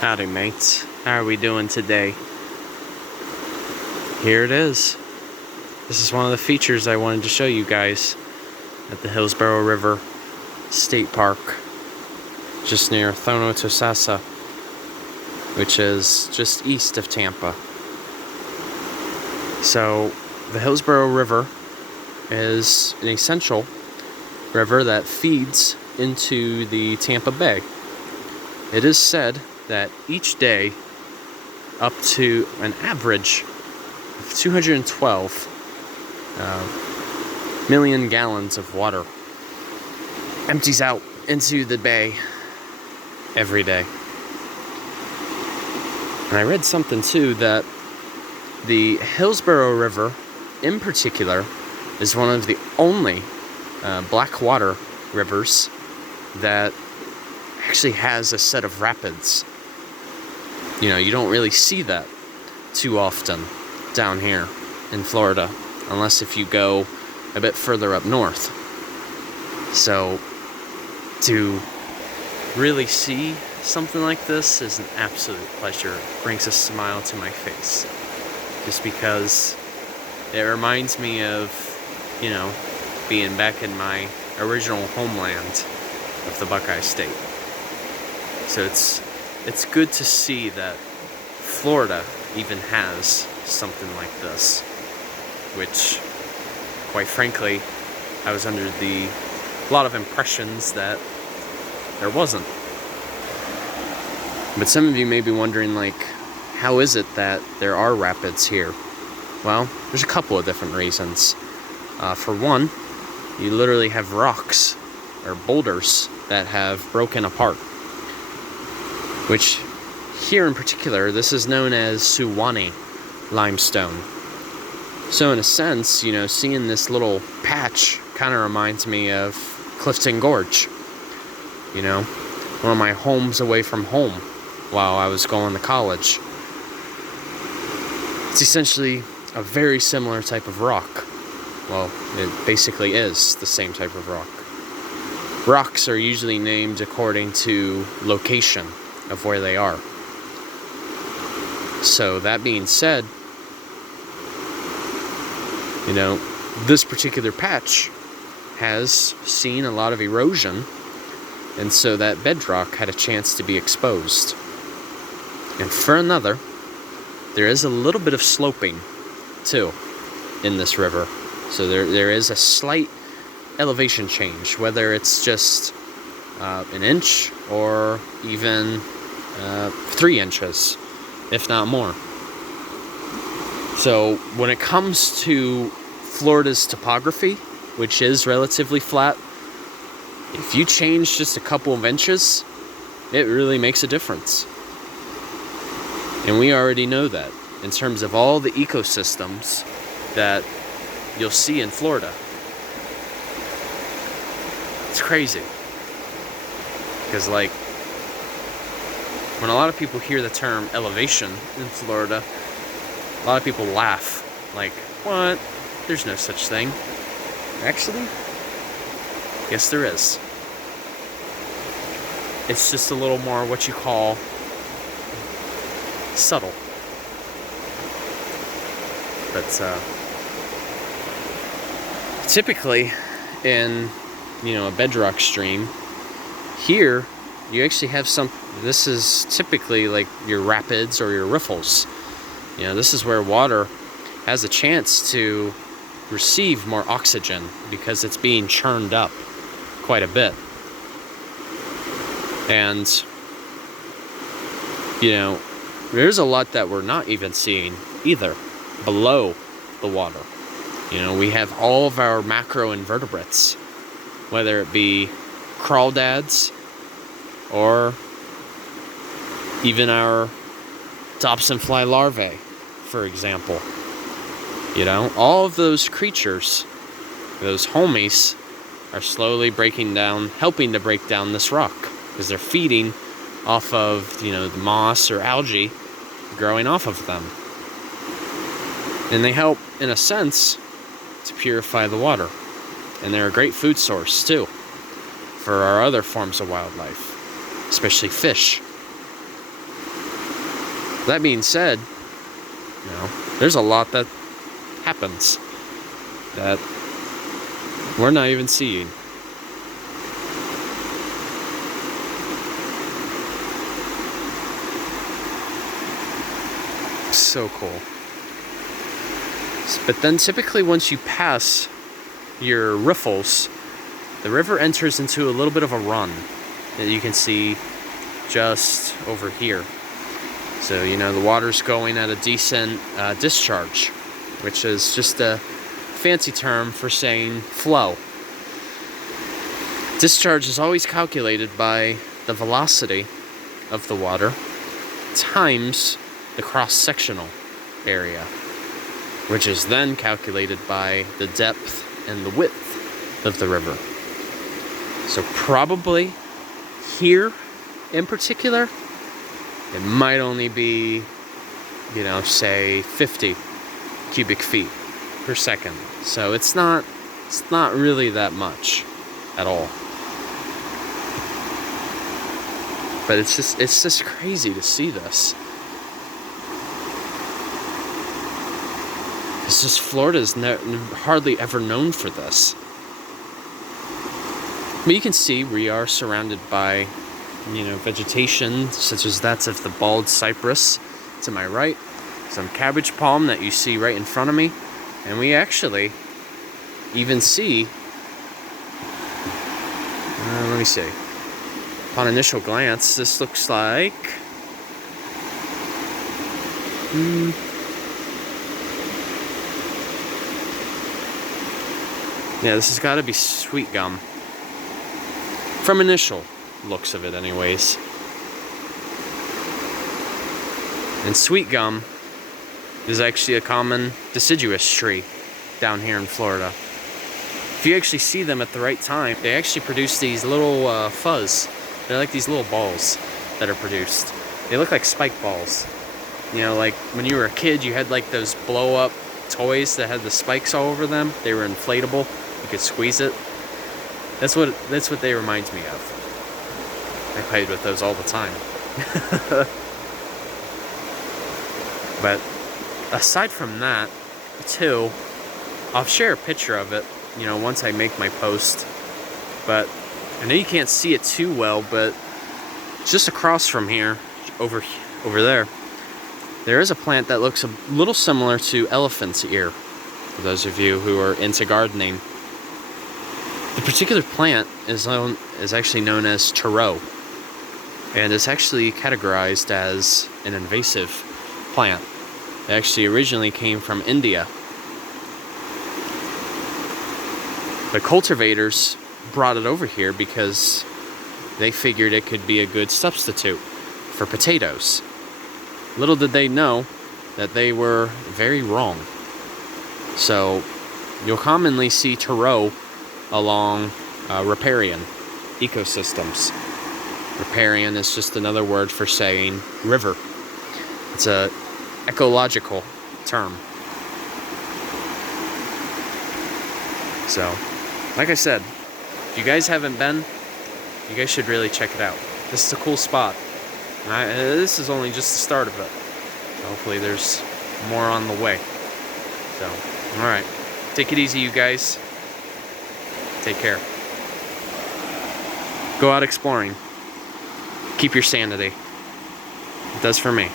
Howdy mates, how are we doing today? Here it is. This is one of the features I wanted to show you guys at the Hillsborough River State Park, just near Thonotosassa, which is just east of Tampa. So the Hillsborough River is an essential river that feeds into the Tampa Bay. It is said that each day up to an average of 212 million gallons of water empties out into the bay every day. And I read something too that the Hillsborough River in particular is one of the only black water rivers that actually has a set of rapids. You know, you don't really see that too often down here in Florida, unless if you go a bit further up north. So to really see something like this is an absolute pleasure. It brings a smile to my face, just because it reminds me of, you know, being back in my original homeland of the Buckeye State. So it's good to see that Florida even has something like this, which, quite frankly, I was under a lot of impressions that there wasn't. But some of you may be wondering, like, how is it that there are rapids here? Well, there's a couple of different reasons. For one, you literally have rocks or boulders that have broken apart, which here in particular, this is known as Suwannee Limestone. So in a sense, you know, seeing this little patch kind of reminds me of Clifton Gorge. You know, one of my homes away from home while I was going to college. It's essentially a very similar type of rock. Well, it basically is the same type of rock. Rocks are usually named according to location of where they are. So that being said, you know, this particular patch has seen a lot of erosion, and so that bedrock had a chance to be exposed. And for another, there is a little bit of sloping too in this river. So there is a slight elevation change, whether it's just an inch or even 3 inches, if not more. So when it comes to Florida's topography, which is relatively flat, if you change just a couple of inches, it really makes a difference. And we already know that in terms of all the ecosystems that you'll see in Florida. It's crazy. Because, like, when a lot of people hear the term elevation in Florida, a lot of people laugh. Like, what? There's no such thing. Actually, yes, there is. It's just a little more what you call subtle. But typically in, you know, a bedrock stream, here you actually have this is typically like your rapids or your riffles. You know, this is where water has a chance to receive more oxygen because it's being churned up quite a bit. And, you know, there's a lot that we're not even seeing either below the water. You know, we have all of our macro-invertebrates, whether it be crawdads or even our dobson fly larvae, for example. You know, all of those creatures, those homies, are slowly breaking down, helping to break down this rock, because they're feeding off of, you know, the moss or algae growing off of them. And they help, in a sense, to purify the water. And they're a great food source, too, for our other forms of wildlife, especially fish. That being said, there's a lot that happens that we're not even seeing. So cool. But then typically once you pass your riffles, the river enters into a little bit of a run that you can see just over here. So, the water's going at a decent discharge, which is just a fancy term for saying flow. Discharge is always calculated by the velocity of the water times the cross-sectional area, which is then calculated by the depth and the width of the river. So probably here in particular, it might only be, say 50 cubic feet per second. So it's not really that much at all. But it's just crazy to see this. It's just Florida's hardly ever known for this. But you can see we are surrounded by, vegetation such as that of the bald cypress to my right, some cabbage palm that you see right in front of me, and we actually even see, let me see, upon initial glance, this looks like, yeah, this has got to be sweet gum. From initial looks of it anyways. And sweet gum is actually a common deciduous tree down here in Florida. If you actually see them at the right time, they actually produce these little fuzz. They're like these little balls that are produced. They look like spike balls. Like when you were a kid, you had like those blow up toys that had the spikes all over them. They were inflatable. You could squeeze it. That's what they remind me of. I played with those all the time. But aside from that, too, I'll share a picture of it, once I make my post. But I know you can't see it too well, but just across from here, over there is a plant that looks a little similar to elephant's ear, for those of you who are into gardening. The particular plant is actually known as taro, and it's actually categorized as an invasive plant. It actually originally came from India, but cultivators brought it over here because they figured it could be a good substitute for potatoes. Little did they know that they were very wrong. So you'll commonly see taro along riparian ecosystems. Riparian is just another word for saying river. It's a ecological term. So, like I said, if you guys haven't been, you guys should really check it out. This is a cool spot. And this is only just the start of it. So hopefully there's more on the way. So, alright. Take it easy, you guys. Take care. Go out exploring. Keep your sanity. It does for me.